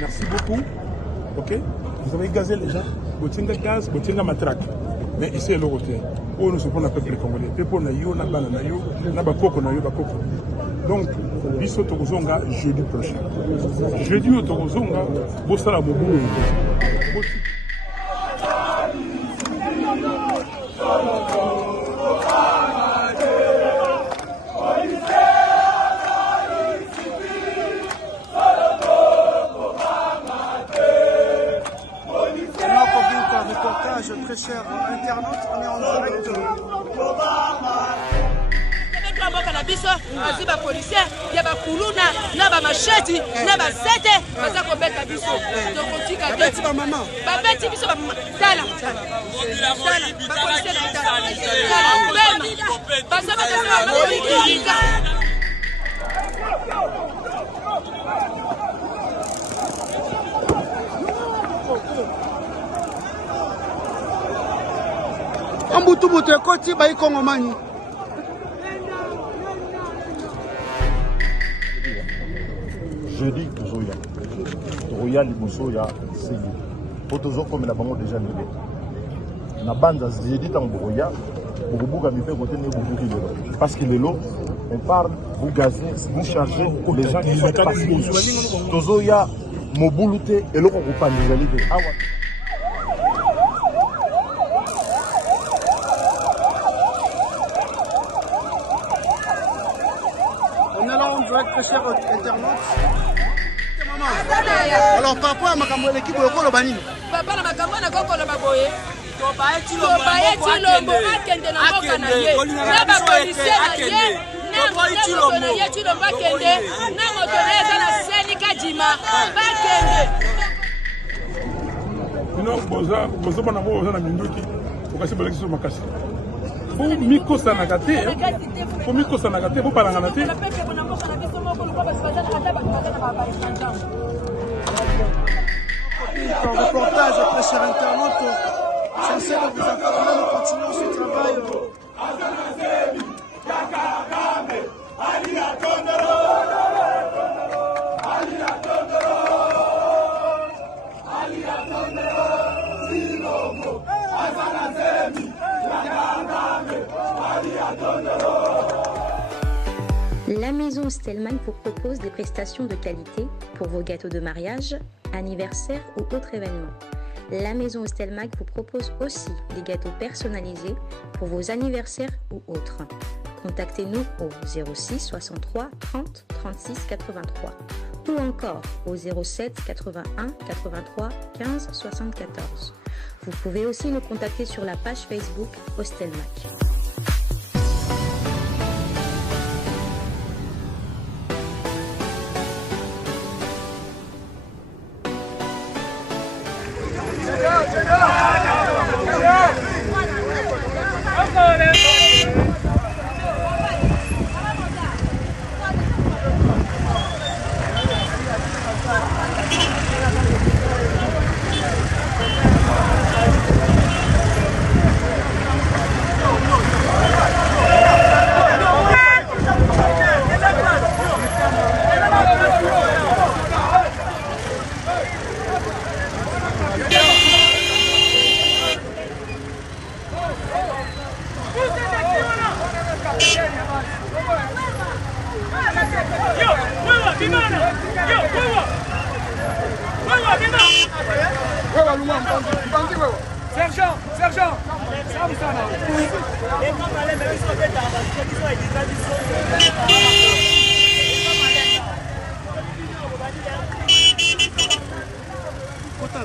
Merci beaucoup. Ok, vous avez gazé les gens. Vous tirez gaz, vous tirez matraque. Mais ici, le côté. Où nous sommes le peuple congolais. Le peuple naïo, na bana naïo, na bakoko naïo, bakoko. Donc, biso tozonga jeudi prochain. Jeudi au tozonga, bossala moboulou. Très chers internautes, on est en direct. Ambutubutu ekoti bayi Kongomani. Jeudi tozoya. Toya liboso ya Segu. Potozo comme la bango déjà nébé. Na banda jeudi tamboya, bubuga mipe côté ne bubuki lelo. Parce que lelo on parle, vous gazez, vous chargez les gens qui sont passés. Tozoya mobulute eloko kopandela libe. Awa très chers internautes. Alors papa makambo l'équipe lokolo banini. Papa na makambo na kokolo baboye. Tobaye tilombo akende na mboka na ye. Na ba policier na ye. Na moto na ye tilombo akende. Na moto na ye na seni kajima. Bakende. Non boza bana boza na minduki. Okasi balekisi makasi. Faut miko sanagate. Faut miko sanagate pour parangana te. Un reportage très chers internautes. Censé vous informer, nous continuons ce travail. La maison Stelman vous propose des prestations de qualité pour vos gâteaux de mariage, anniversaire ou autres événements. La maison Stelman vous propose aussi des gâteaux personnalisés pour vos anniversaires ou autres. Contactez-nous au 06 63 30 36 83 ou encore au 07 81 83 15 74. Vous pouvez aussi nous contacter sur la page Facebook Ostelmac. Sergent, sergent. Kota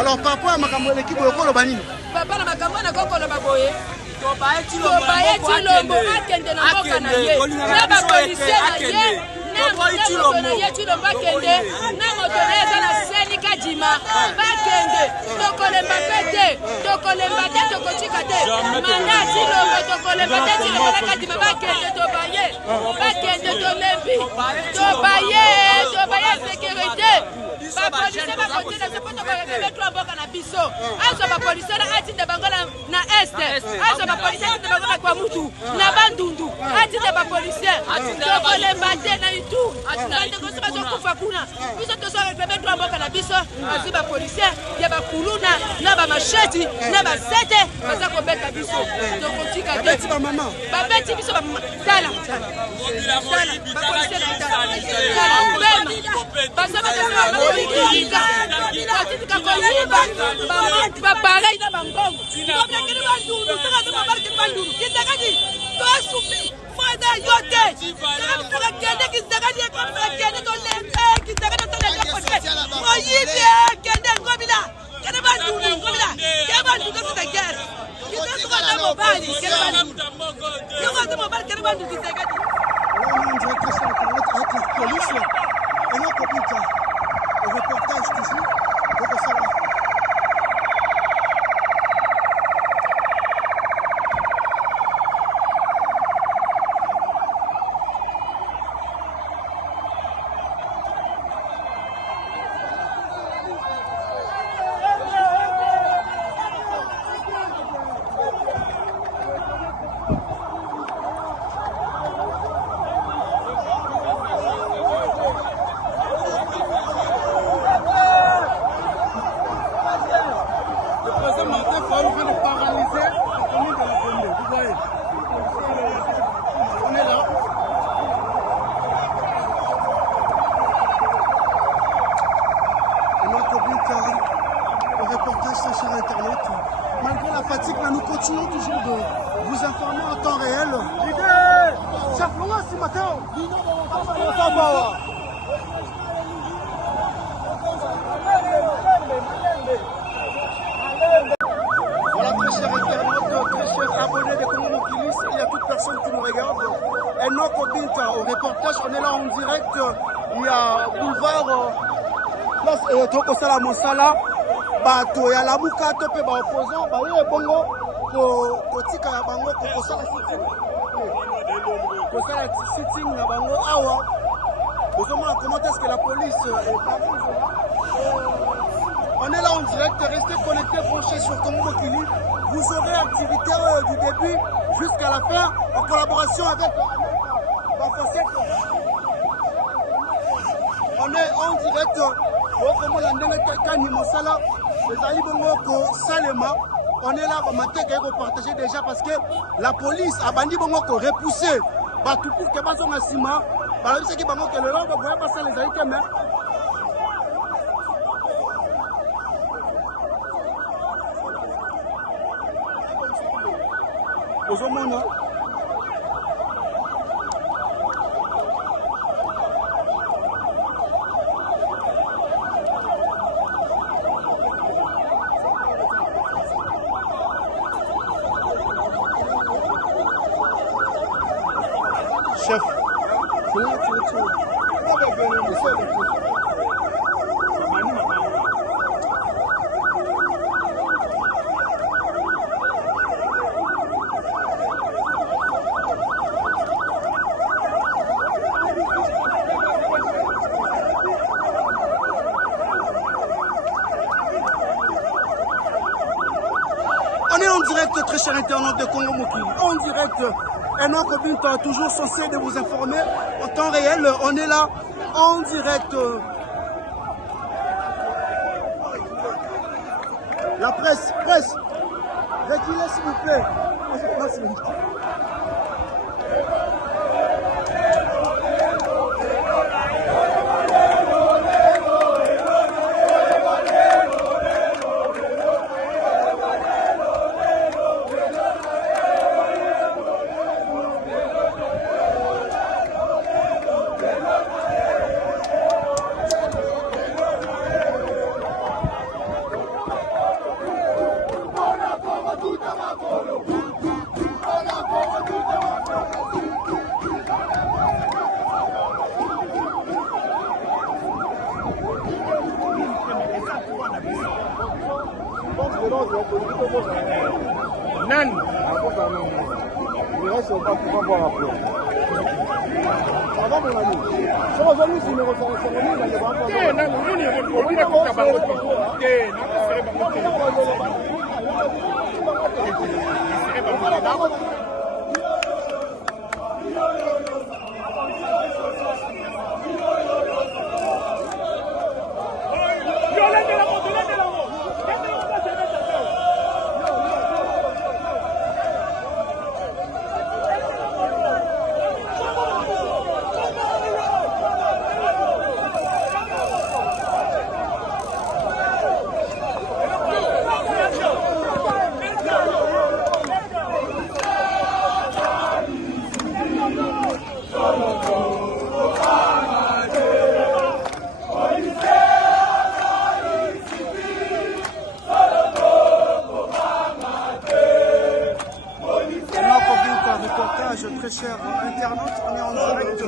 Alors par rapport à Makambo l'équipe de Kolo Banini. Papa na Makambo na Kokolo Baboye. Tobaye Chilombo akende na mboka na ye. Na ba policier na ye. Na moto na ye Chilombo akende. Na moto na ye na Senika Jima. Bakende. Tokolemba pete. Tokolemba te tokochika te. Manda Chilombo tokolemba te Chilombo na Jima bakende tobaye. Bakende tolembi. Tobaye sécurité. Ba policier ba kotina se poto ko mettre mboka na biso. Azo ba policier na atinde bangola na est. Azo ba policier atinde bangola kwa mutu na bandundu. Atinde ba policier. Tokolemba te na itu. Atinde ko se ba kufa kuna. Biso to so mettre mboka na biso. Azo ba policier ya ba kuluna na ba machete na ba sete baza ko beta biso. Tokotika te. Beti ba mama. Ba beti biso ba tala. Ba policier na tala. Baza ba pareil na bangongo tokende bandundu saka to babaki bandundu kitakadi to sufi fada yote saka kende kitakadi kende to lembe kitakadi to lembe poche moyibe kende ngobila kende bandundu ngobila kende bandundu kende guerre kitakadi to na mobali kende bandundu yoko to mobali kende bandundu kitakadi on dirait que c'est la police et non computer reportage toujours donc ça va. Malgré la fatigue, nous continuons toujours de vous informer en temps réel. Ce matin, voilà, très chers internautes, très chers abonnés de Congo Mokilis, il y a toute personne qui nous regarde. Enoch Obinta au reportage, on est là en direct. Il y a boulevard place Toko Sala Monsala. Bato ya lamuka to pe ba opposant ba ye bongo ko tika ya bango ko sala sitting na bango awa comment est-ce que la police on est là en direct, restez connectés, branchez sur Congo Mokilis. Vous aurez activité du début jusqu'à la fin en collaboration avec on est en direct comme la Ndenge Mosala. On est là pour partager déjà parce que la police a bandi bongo ko repousser batou pour que baso ngasima ba ce qui bango que le long va passer les aïtés mais Ozomona chef. On est en direct, très chers internautes de Congo Mokilis. En direct. Enoch Obinta toujours censé de vous informer en temps réel. On est là en direct. La presse, reculez s'il vous plaît. Nani? Très chers internautes, on est en direct.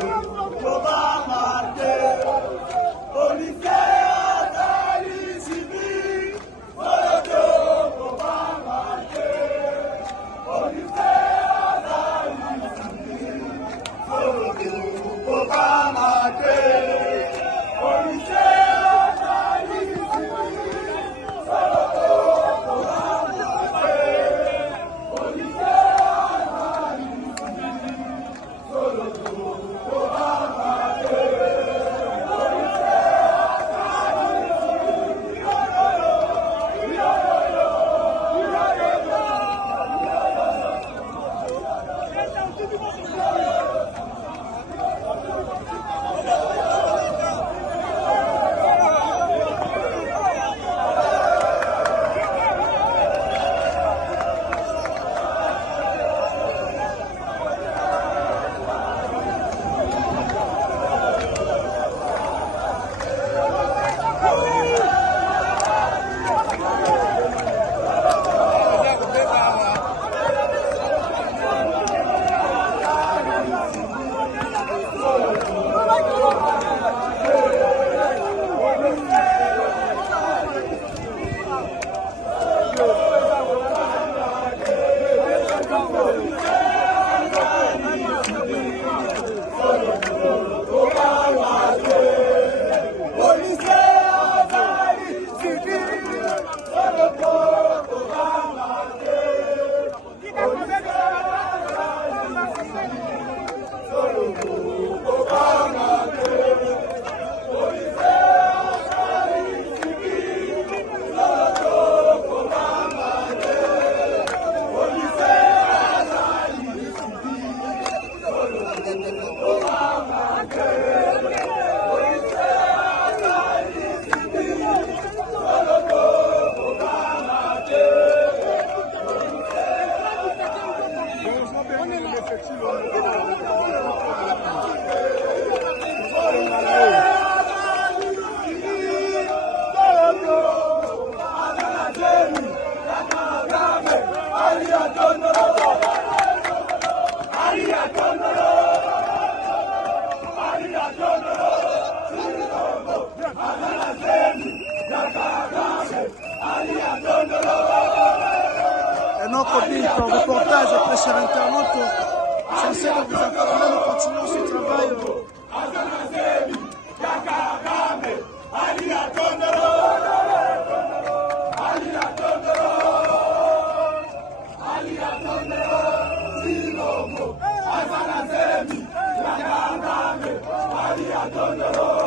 Un reportage très chers internautes, censé vous informer, nous continuons ce travail. Aliyatondolo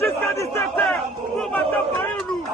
Jusqu'à 17h pour Madame Fayoulou.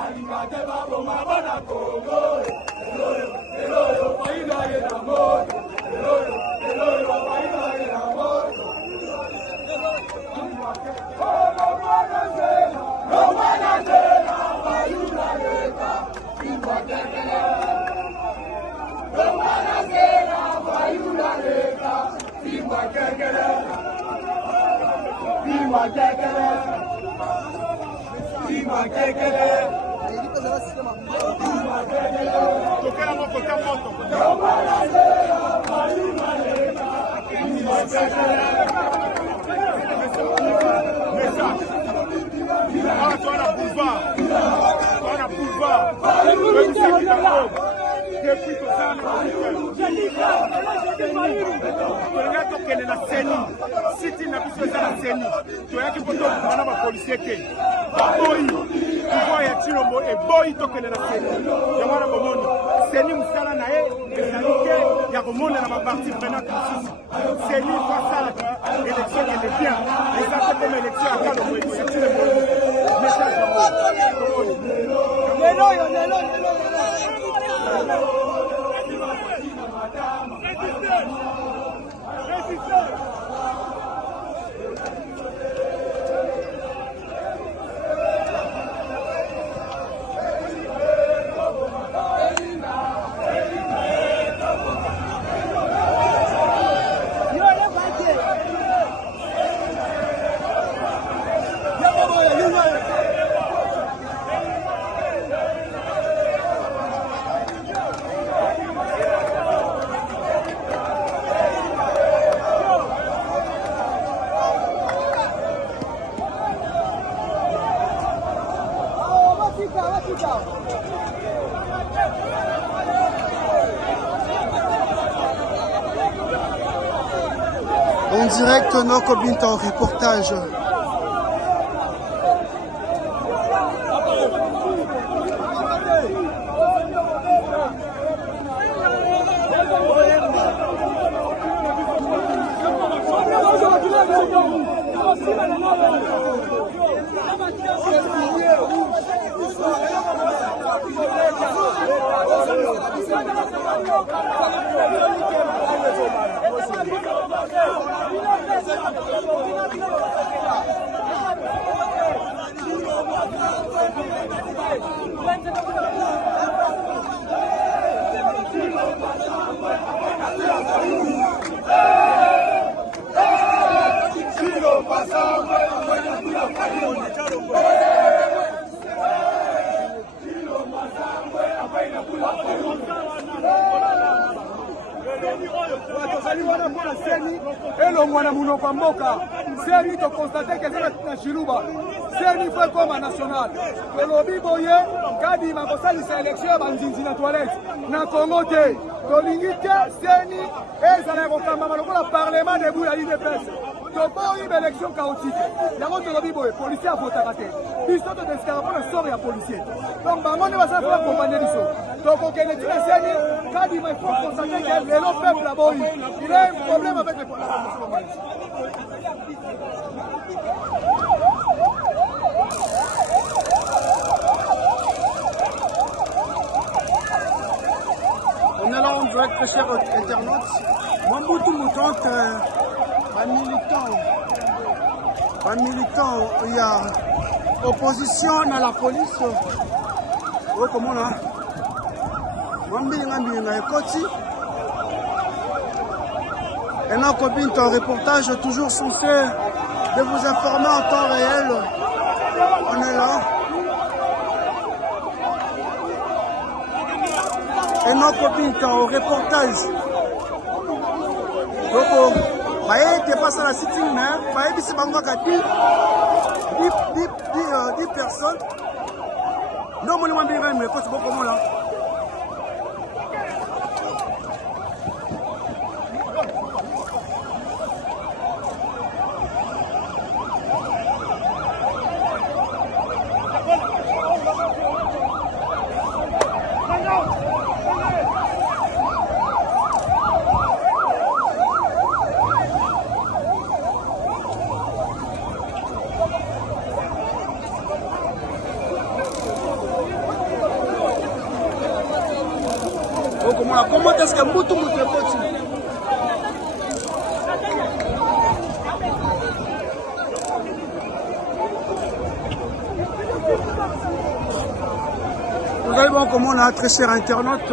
En direct, Noko Binta en reportage. Elo mwana munoko wa mboka seni to constate que c'est na Chiluba seni fait comme national tolobi boye kadi makosalisa élection banzinzi na toilette na Congo te tolingi te seni ezala kokamba lokola parlement debout ya UDPS toboyi élection chaotique yango tolobi boye policier avotaka te biso todesitaka mpona sort ya policier donc bango nde basala mpo bakompanye biso tokokende tina seni kadi ma faut constater que lelo peuple aboyi il a un problème avec les policiers. On est là en direct, très chers internautes. Moi, beaucoup de militants, il y a opposition à la police. Oui, comment là? Moi, et notre copine, un reportage toujours censé de vous informer en temps réel. On est là. Et nos copines, au reportage. Donc, il passe à la sitting, mais il y a 10 personnes. Non, moi, je vais me dire, comment là. Comment est-ce que Moutou est possible? Vous allez voir comment on a très cher internaute.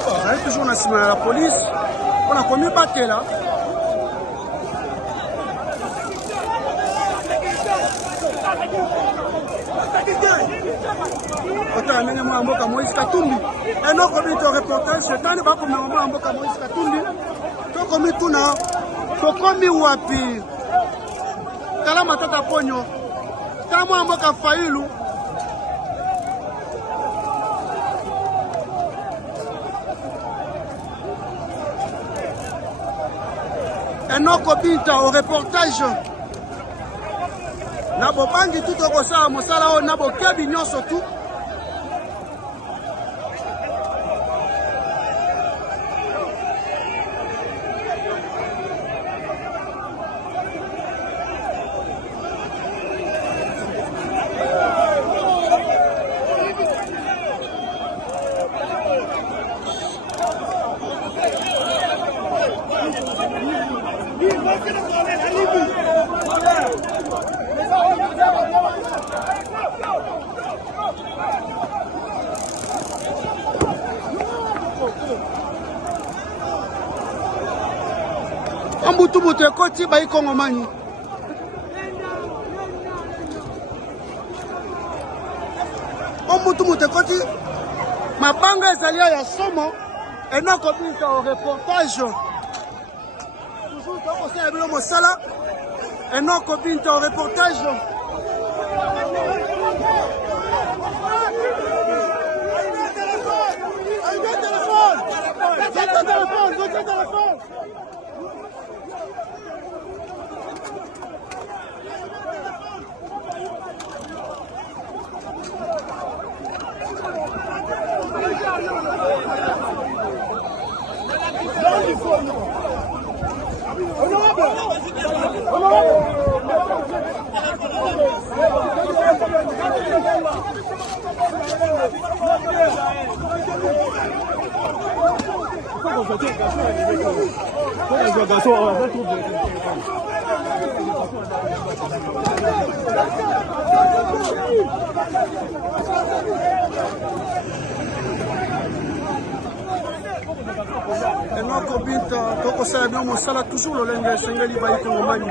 On est toujours national à la police. On a commis battre là. On a amené moi à Mboka Moïse Katumbi. Et nous commis un reportage. C'est quand on va commis à Mboka Moïse Katumbi. On a commis tout là. On a commis wapi. Kala matata ponyo. Kala moi à Mboka Faïlou. Enoko Binta au reportage. Nabo bangi tout au kosala mosala o nabo kebi nyonso tout. Ambutu mutu ekoti bayi Kongomani. Ambutu mutu ekoti mabanga ezali ya somo Enoko Binta au reportage. Toujours tokosala ya bilo mosala Enoko Binta au reportage. enoko binta tokosala bino mosala toujours lolenge esengeli baikongomani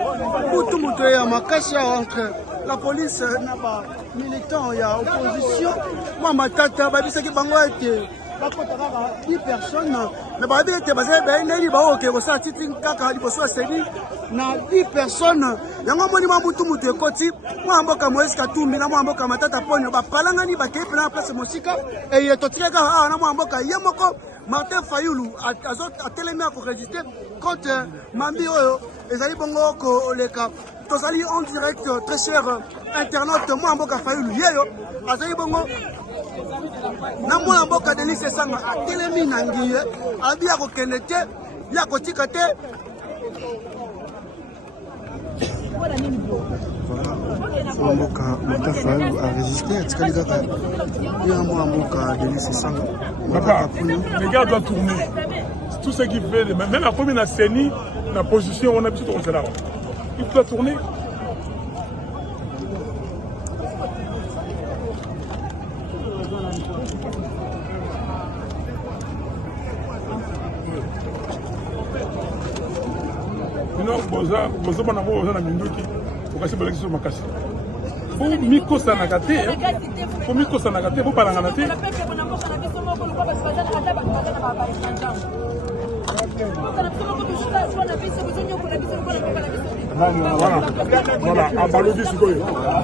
kutu moto ya makasi entre la police na bamilitant ya opposition mwa matata babisaki bango ete bakota kaka 10 personnes me babi ete bazali bayendeli baoke kosala titi kaka liboso ya seni na 10 personnes yango moni mwa mutu mutu ekoti mwa mboka Moïse Katumbi na mwa mboka Matata Ponyo bapalangani bakei pena na place mosika eye totikaka awa na mwa mboka ye moko Martin Fayulu atelemi akoregistre contre mambi oyo ezali bongo koleka tozali en direct très cher internaute mwa mboka Fayulu yeyo azali bongo na mwana mboka Denis Esanga atelemi na ngiye abi ya kokende te ya kotika te mboka Matafayulu a résisté atikali kaka ya mwana mboka Denis Esanga. Papa, les gars doivent tourner. C'est tout ce qu'il fait. Même la première scène, la position, on a besoin de là. Il doit tourner. Non, boza bana boza na minduki. Okasi boleki so makasi. Pour miko sanakate, pour miko sanakate, pour palangana te. Voilà, à Balogi, c'est quoi? À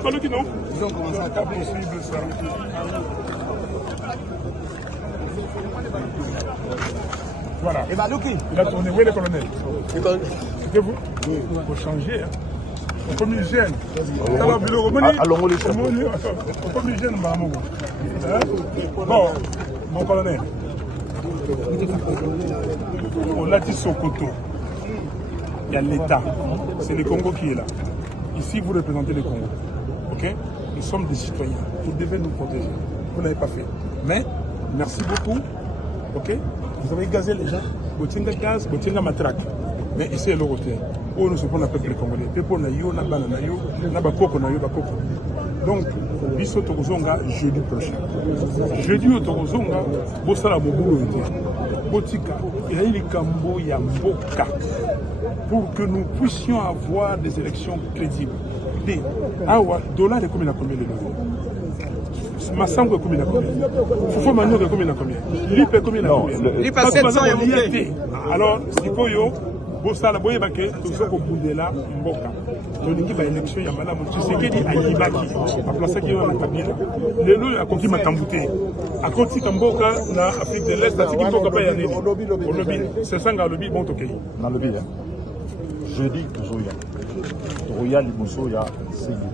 Balogi, non? C'est pas possible ça. Voilà. Il a tourné. Où est le colonel? C'était vous? Il faut changer. On peut mieux gêne. Allons, les chefs. On peut mieux gêne, maman. Bon, mon colonel. On l'a dit Sokoto. Il y a l'État. C'est le Congo qui est là. Ici, vous représentez le Congo. Ok? Nous sommes des citoyens. Vous devez nous protéger. Vous n'avez pas fait. Mais, merci beaucoup. Ok? Vous avez gazé les gens. Vous tirez gaz, vous tirez matraque. Mais ici, le côté. Où nous sommes le peuple congolais. Le peuple nayo, na bana nayo, na bakoko nayo, bakoko. Donc, biso tokozonga jeudi prochain. Jeudi au tokozonga, bosala mobulu ete. Botika, et il kambo ya mboka. Pour que nous puissions avoir des élections crédibles. Des awa, dollar est combien à combien de euros? Massango est combien à combien? Foufou Mano est combien à combien? Lip est combien à combien? Lip à 700 et monté. Alors, si Koyo, Bossala Boyebake, tout ça pour Boudela, Mboka. Tolingi ba élection ya madame Tshisekedi ayibaki. A place qui on a Kabila. Le lot a conquis Matambouté. A conquis Mboka na Afrique de l'Est, a conquis Mboka pa ya nini. Au lobby. C'est ça nga lobby bon toké. Na lobby. Jeudi tozoya. Toya liboso ya Segu.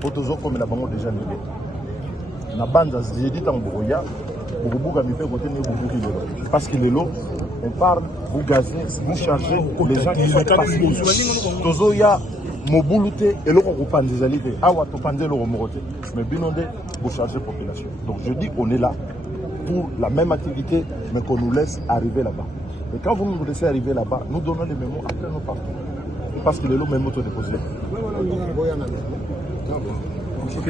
Potozo comme la bango déjà nébé. Na banda jeudi tant Boya. Boubouga mi fait côté Boubouki lelo. Parce que lelo on parle, vous gazez, vous chargez les gens qui sont passés. Tozoya Mobulute et le Roupandizalité. Awa Topandé le Romorote. Mais binondé, vous chargez la population. Donc je dis on est là pour la même activité, mais qu'on nous laisse arriver là-bas. Et quand vous nous laissez arriver là-bas, nous donnons les mémos après nos partout. Parce que les lots mémos sont déposés. Ok.